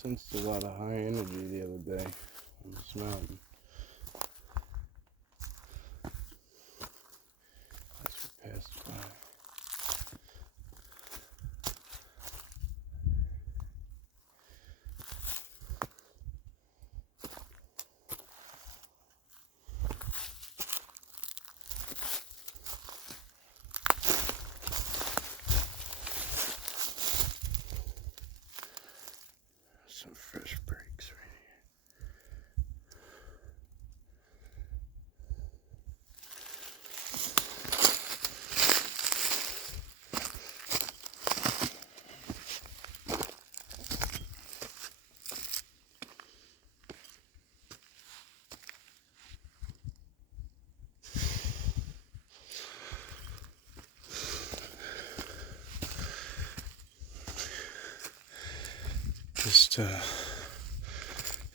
sensed a lot of high energy the other day on this mountain. As we passed by. Some fresh breaks right here.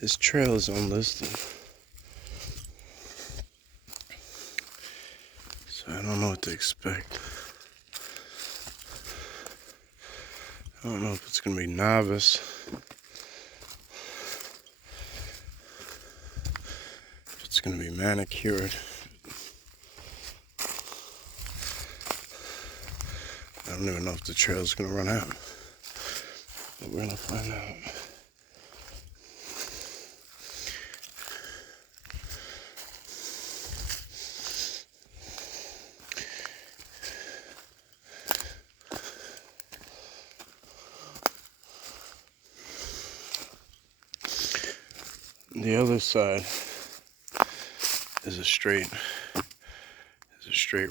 This trail is unlisted, so I don't know what to expect. I don't know if it's gonna be novice, if it's gonna be manicured. I don't even know if the trail's gonna run out, but we're gonna find out. The other side is a straight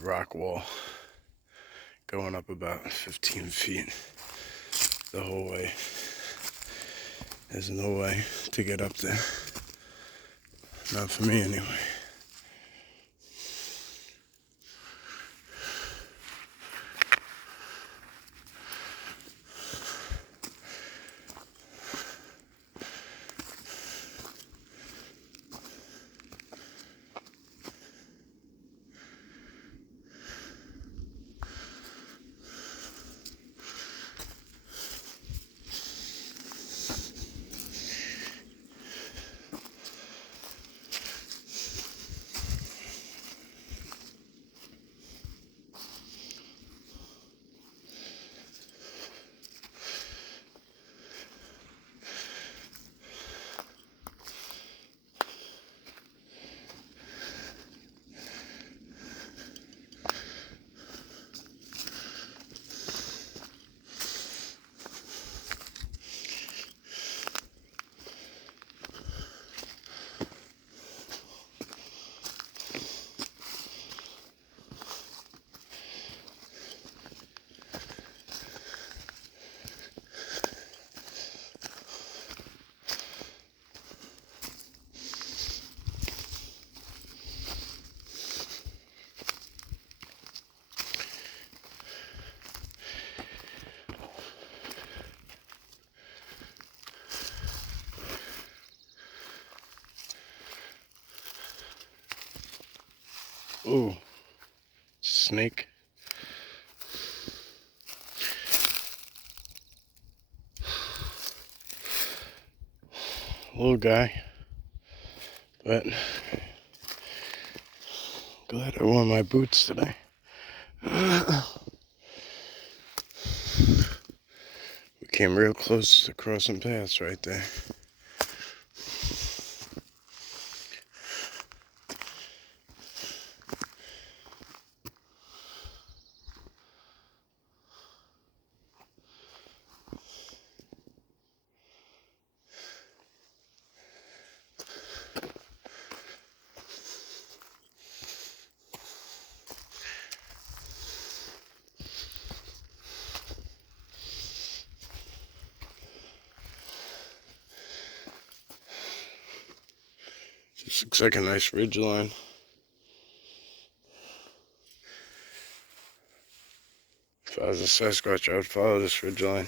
rock wall going up about 15 feet the whole way. There's no way to get up there. Not for me anyway. Ooh, snake. Little guy, but glad I wore my boots today. We came real close to crossing paths right there. This looks like a nice ridge line. If I was a Sasquatch, I would follow this ridge line.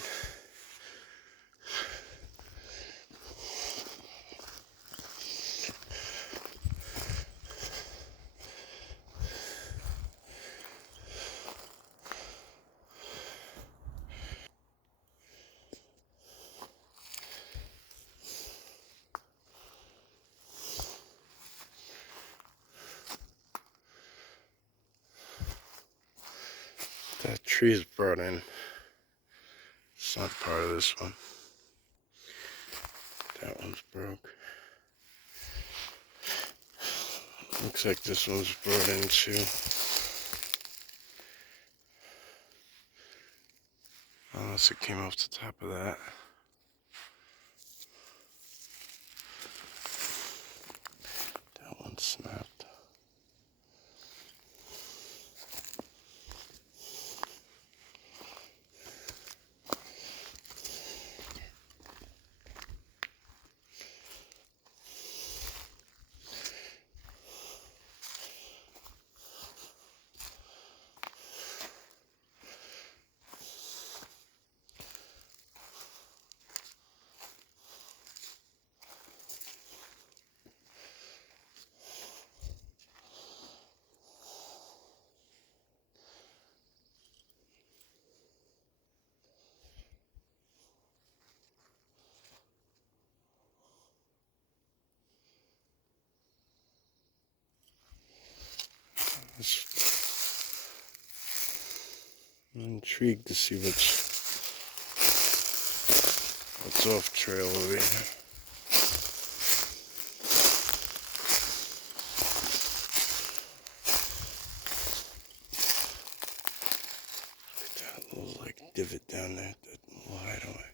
trees brought in. It's not part of this one. That one's broke. Looks like this one's brought in too. Unless it came off the top of that. That one snapped. I'm intrigued to see what's off trail over here. Look at that little like divot down there, that little hideaway.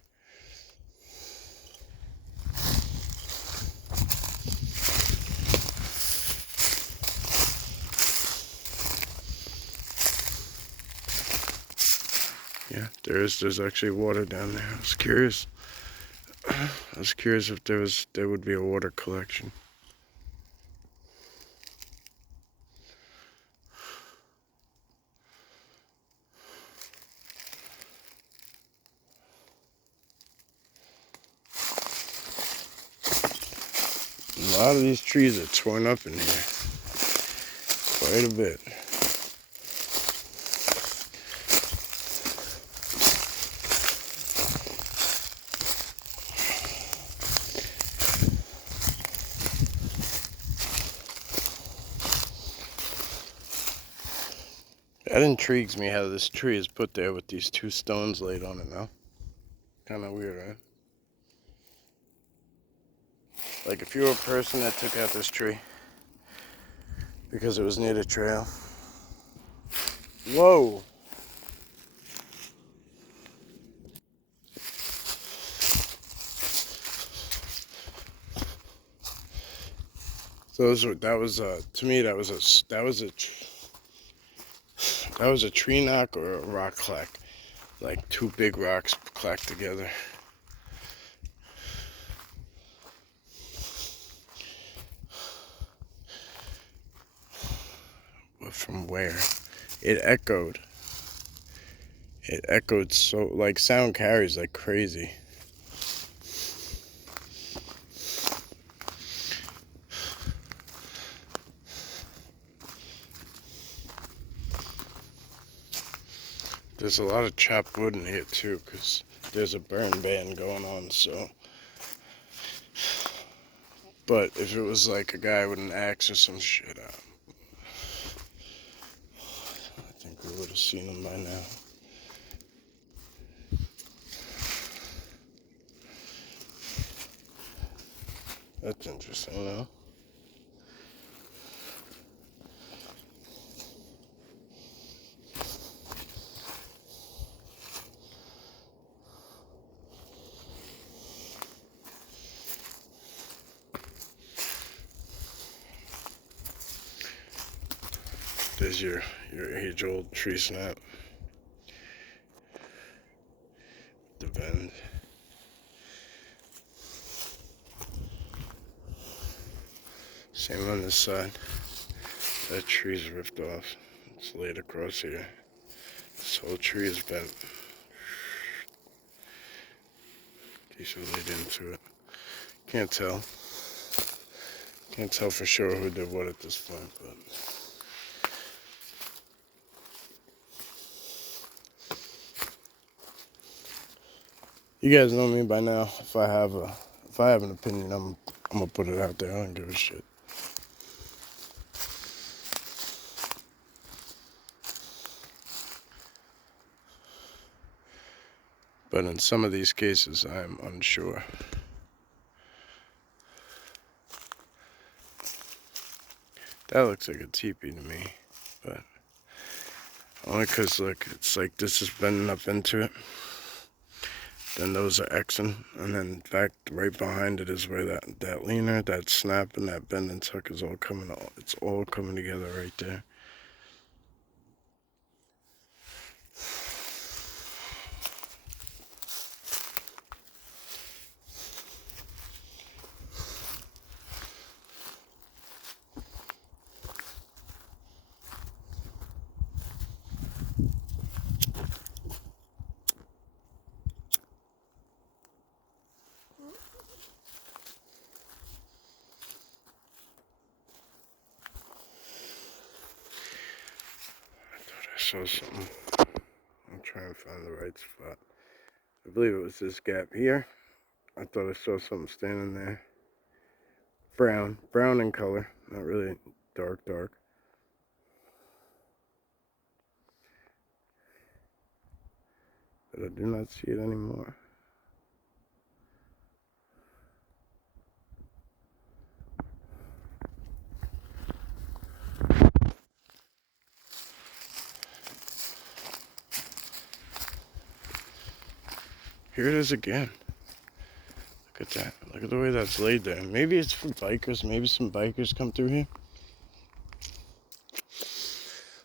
Yeah, there's actually water down there. I was curious. If there would be a water collection. A lot of these trees are torn up in here. Quite a bit. That intrigues me how this tree is put there with these two stones laid on it now. Kind of weird, right? Like if you were a person that took out this tree because it was near the trail. Whoa! So to me that was a tree knock or a rock clack, like two big rocks clacked together. But from where? It echoed. It echoed so, like sound carries like crazy. There's a lot of chopped wood in here too, because there's a burn ban going on, so. But if it was like a guy with an axe or some shit, I think we would have seen him by now. That's interesting, though. There's your age-old tree snap. The bend. Same on this side. That tree's ripped off. It's laid across here. This whole tree is bent. Piece was laid into it. Can't tell. Can't tell for sure who did what at this point, but. You guys know me by now. If I have an opinion, I'm gonna put it out there. I don't give a shit. But in some of these cases, I am unsure. That looks like a teepee to me, but only because, look, it's like this is bending up into it. Then those are Xing, and then back right behind it is where that leaner, that snap, and that bend and tuck is all coming. It's all coming together right there. I saw something. I'm trying to find the right spot. I believe it was this gap here. I thought I saw something standing there. Brown in color, not really dark. But I do not see it anymore. Here it is again. Look at that. Look at the way that's laid there. Maybe it's for bikers. Maybe some bikers come through here.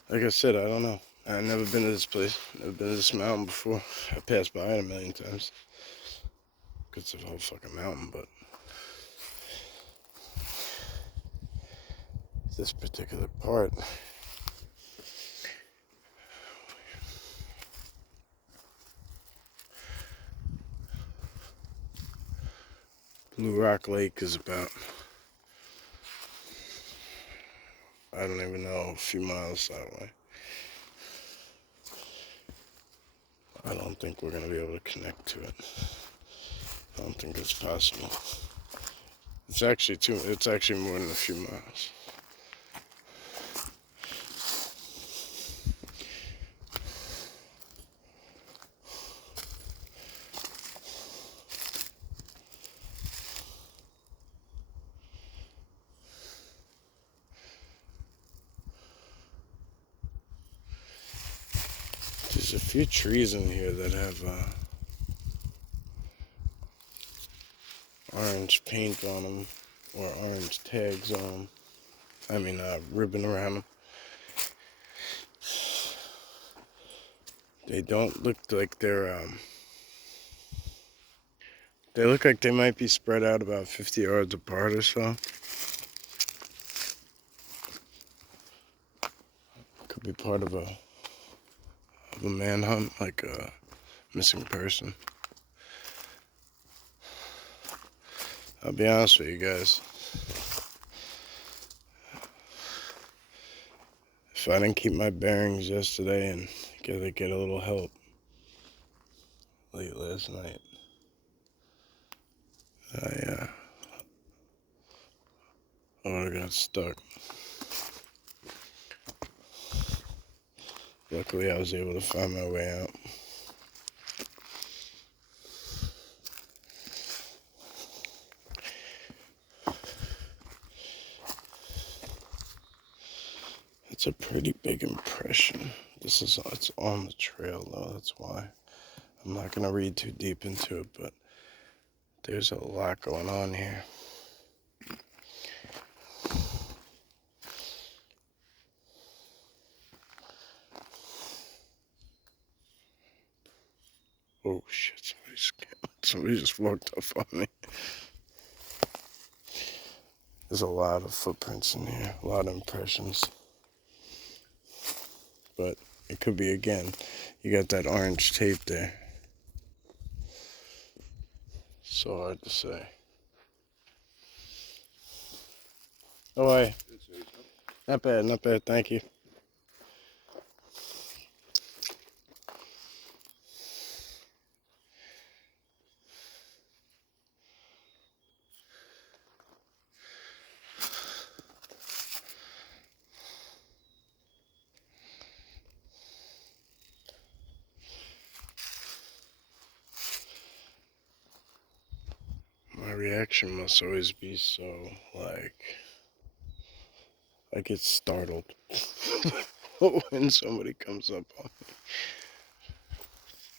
Like I said, I don't know. I've never been to this place. Never been to this mountain before. I passed by it a million times. It's a whole fucking mountain, but this particular part. Blue Rock Lake is about, I don't even know, a few miles that way. I don't think we're gonna be able to connect to it. I don't think it's possible. It's actually more than a few miles. There's a few trees in here that have orange paint on them, or orange tags on them. I mean, ribbon around them. They don't look like they look like they might be spread out about 50 yards apart or so. Could be part of a manhunt, like a missing person. I'll be honest with you guys. If I didn't keep my bearings yesterday and get a little help late last night, I would have got stuck. Luckily, I was able to find my way out. It's a pretty big impression. It's on the trail though, that's why. I'm not gonna read too deep into it, but there's a lot going on here. Oh shit, somebody just walked up on me. There's a lot of footprints in here, a lot of impressions. But it could be, again, you got that orange tape there. So hard to say. Oh, hey. Not bad, thank you. reaction must always be so, I get startled when somebody comes up on me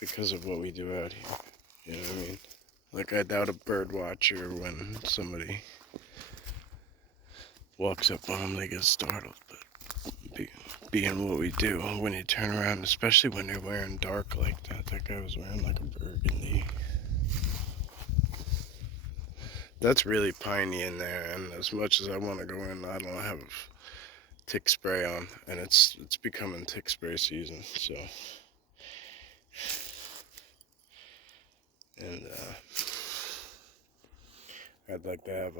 because of what we do out here. You know what I mean? Like, I doubt a bird watcher when somebody walks up on them, they get startled. But being what we do, when you turn around, especially when they're wearing dark like that, that guy was wearing like a burgundy. That's really piney in there, and as much as I want to go in, I don't have tick spray on, and it's becoming tick spray season, so. And I'd like to have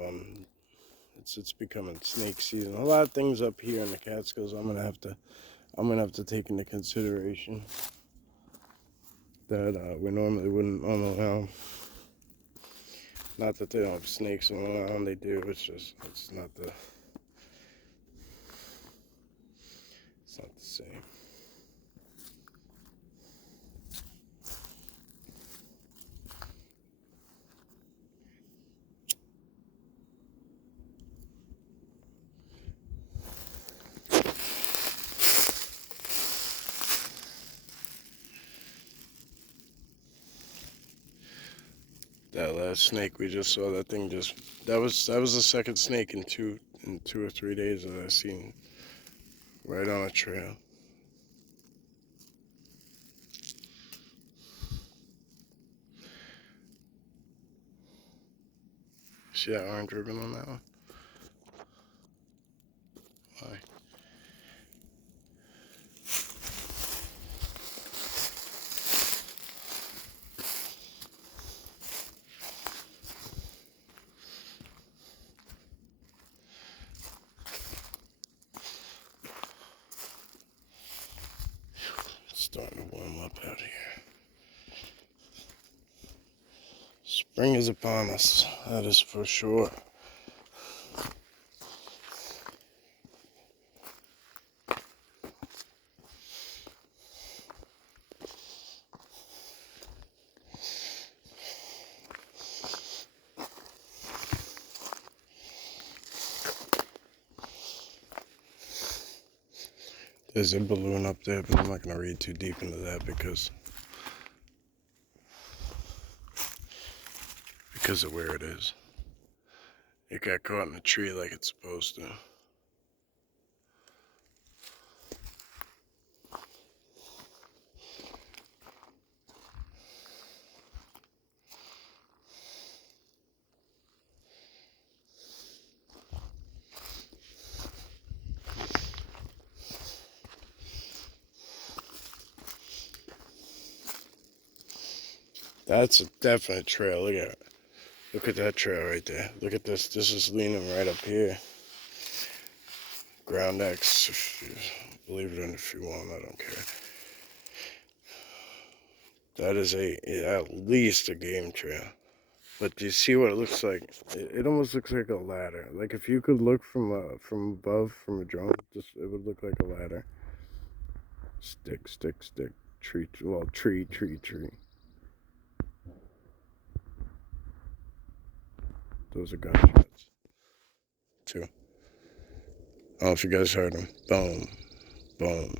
it's becoming snake season. A lot of things up here in the Catskills I'm gonna have to take into consideration that we normally wouldn't allow. Not that they don't have snakes around, they do. It's not the same. That last snake we just saw, that thing that was the second snake in two or 3 days that I've seen right on a trail. See that orange ribbon on that one? Why? It's starting to warm up out here. Spring is upon us, that is for sure. There's a balloon up there, but I'm not going to read too deep into that because of where it is. It got caught in a tree like it's supposed to. That's a definite trail. Look at that trail right there. Look at this. This is leaning right up here. Ground X, if you believe it or if you want, I don't care. That is at least a game trail. But do you see what it looks like? It almost looks like a ladder. Like if you could look from above, from a drone, it would look like a ladder. Stick, stick, stick. Tree, well, tree. Those are gunshots. Two. I don't know if you guys heard them. Boom. Boom.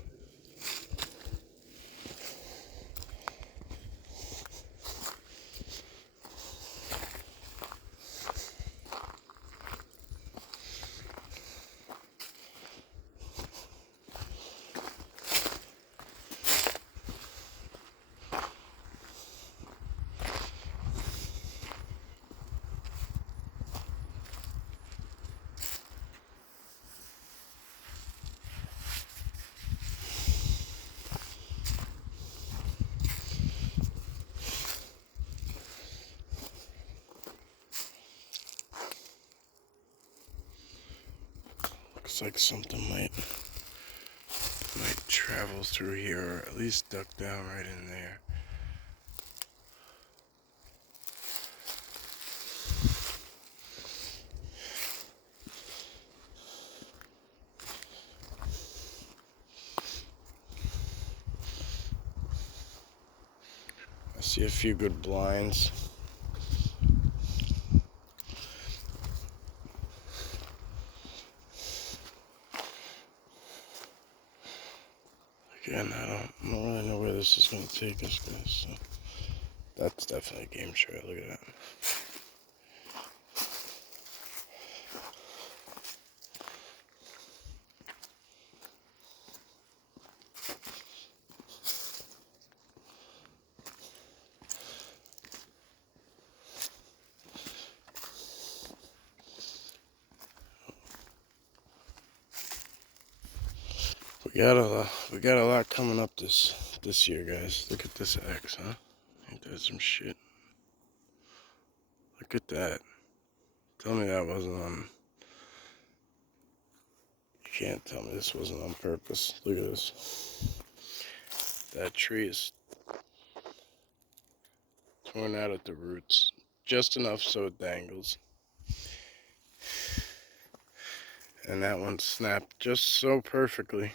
Looks like something might travel through here, or at least duck down right in there. I see a few good blinds. Again, I don't really know where this is going to take us, guys. So that's definitely a game trail. Look at that. We got a lot coming up this year, guys. Look at this X, huh? Ain't that some shit? Look at that. Tell me that wasn't on. You can't tell me this wasn't on purpose. Look at this. That tree is torn out at the roots, just enough so it dangles. And that one snapped just so perfectly.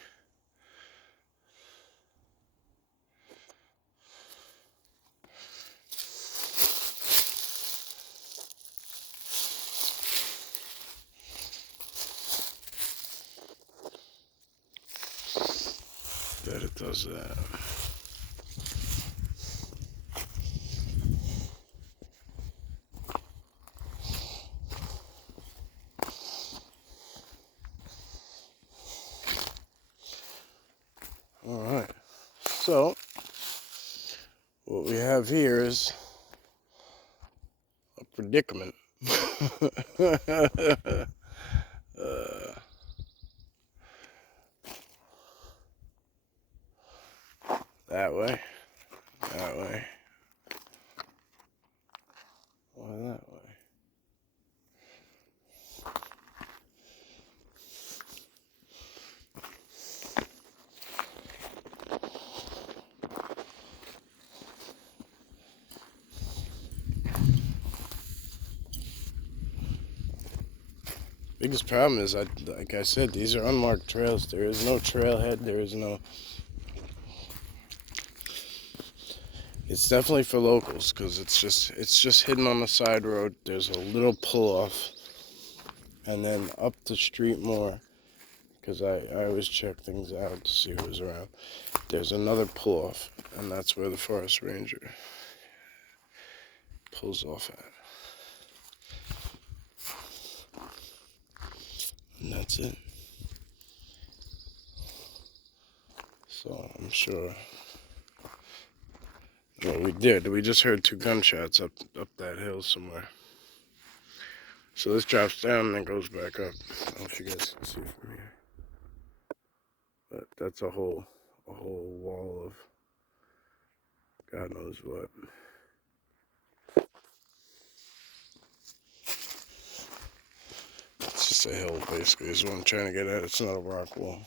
Bet it does that. Alright, so what we have here is a predicament. That way, that way, why that way? Biggest problem is, like I said, these are unmarked trails. There is no trailhead. There is no. It's definitely for locals because it's just hidden on the side road. There's a little pull off, and then up the street more. Because I always check things out to see who's around. There's another pull off, and that's where the forest ranger pulls off at. And that's it. So I'm sure. Well, we did. We just heard 2 gunshots up that hill somewhere. So this drops down and then goes back up. I don't know if you guys can see from here. But that's a whole wall of God knows what. It's just a hill, basically, is what I'm trying to get at. It's not a rock wall.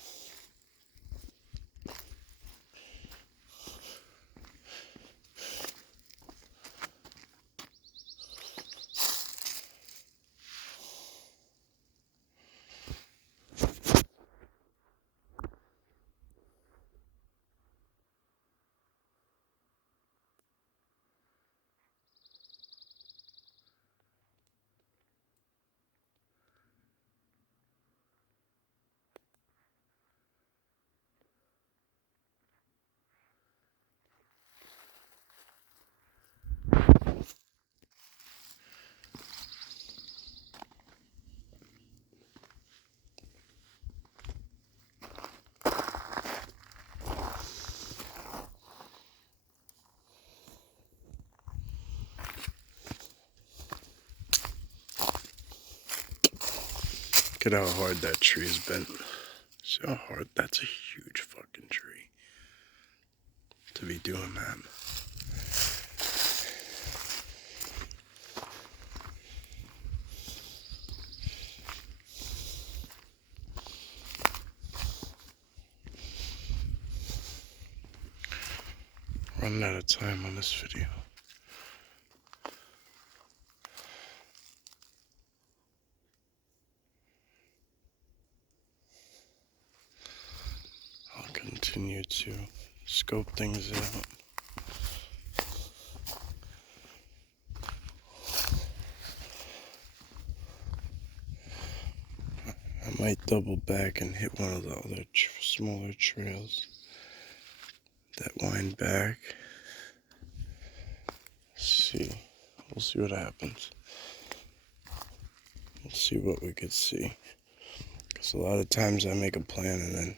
Look at how hard that tree is bent. See how hard? That's a huge fucking tree to be doing that. Running out of time on this video. I'll continue to scope things out. I might double back and hit one of the other smaller trails. that wind back. See, we'll see what happens. We'll see what we could see. Because a lot of times I make a plan and then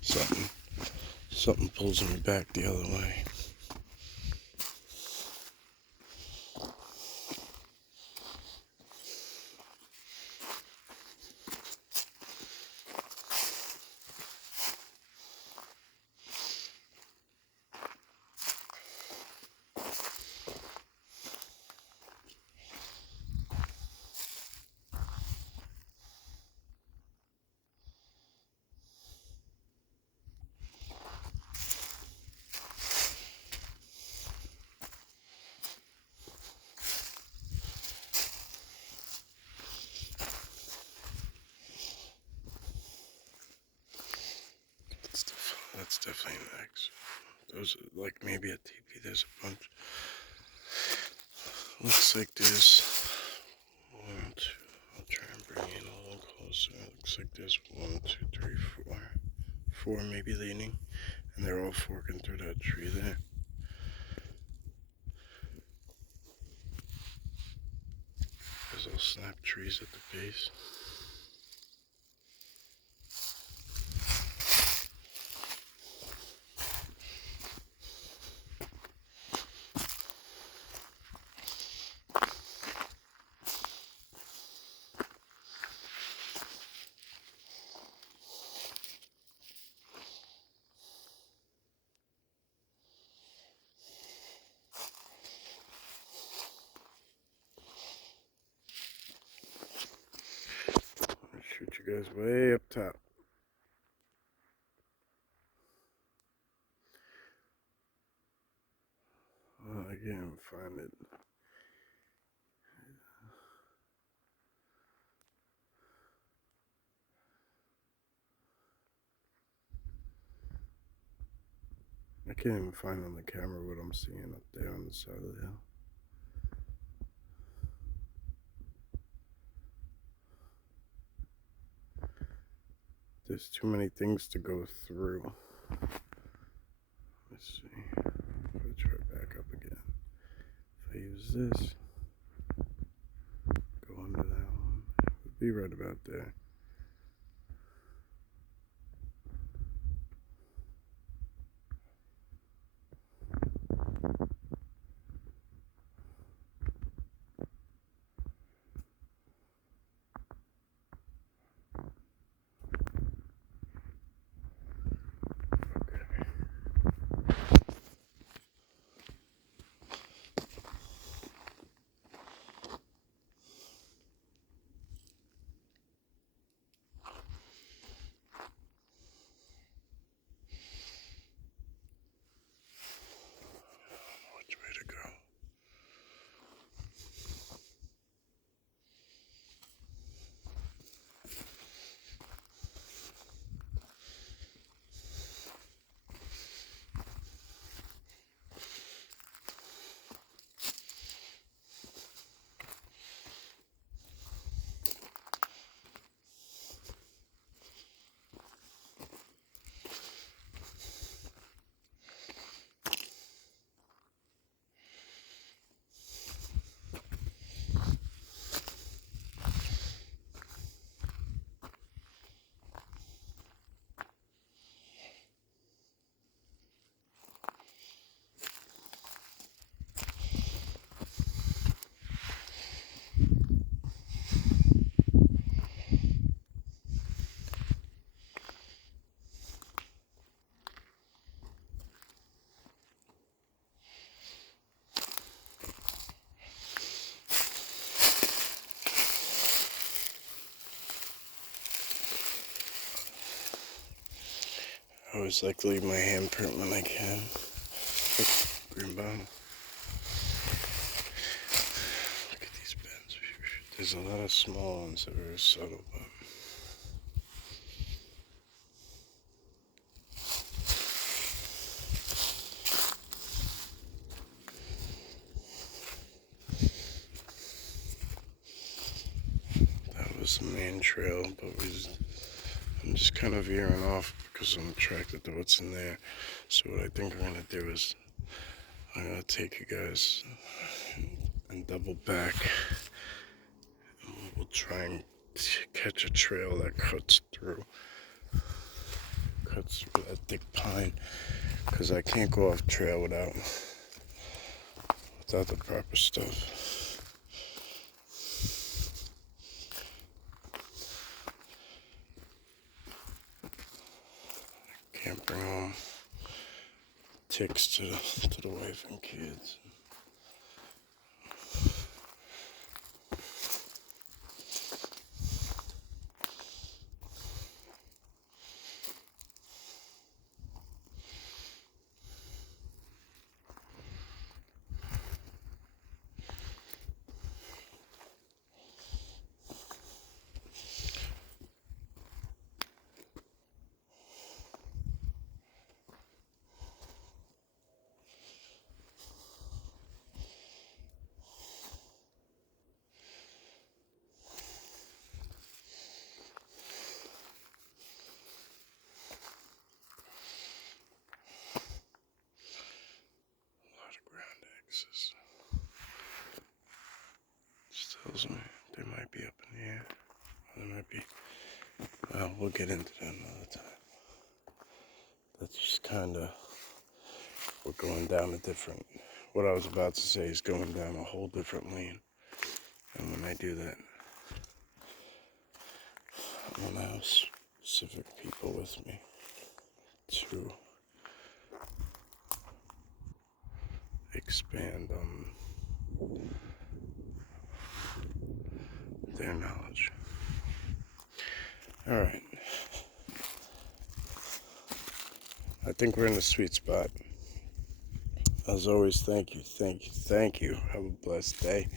something pulls me back the other way. That's definitely next. Those are like maybe a teepee. There's a bunch. Looks like there's 1, 2. I'll try and bring it a little closer. Looks like there's 1, 2, 3, 4. 4 maybe leaning, and they're all forking through that tree there. There's little snap trees at the base. Shoot you guys way up top. Oh, I can't even find it. I can't even find on the camera what I'm seeing up there on the side of the hill. There's too many things to go through. Let's see. If I try back up again. If I use this, go under that one. It would be right about there. Which way to go? I always like to leave my handprint when I can. Green bottom. Look at these bends. There's a lot of small ones that are very subtle, but that was the main trail, but I'm just kind of veering off because I'm attracted to what's in there. So what I think I'm going to do is I'm going to take you guys and double back. And we'll try and catch a trail that cuts through that thick pine, because I can't go off trail without the proper stuff. Can't bring home ticks to the wife and kids. This tells me they might be up in the air. Or they might be. Well, we'll get into that another time. That's just kind of. We're going down a different. What I was about to say is going down a whole different lane. And when I do that, I want to have specific people with me to expand on their knowledge. Alright. I think we're in the sweet spot. As always, thank you. Have a blessed day.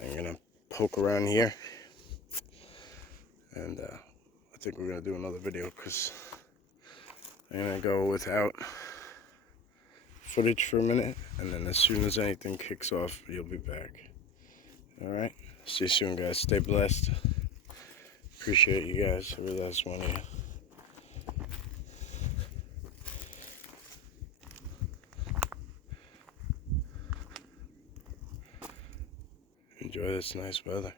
I'm going to poke around here. And I think we're going to do another video because I'm going to go without footage for a minute. And then as soon as anything kicks off, you'll be back. Alright? See you soon, guys. Stay blessed. Appreciate you guys. Every last one of you. Enjoy this nice weather.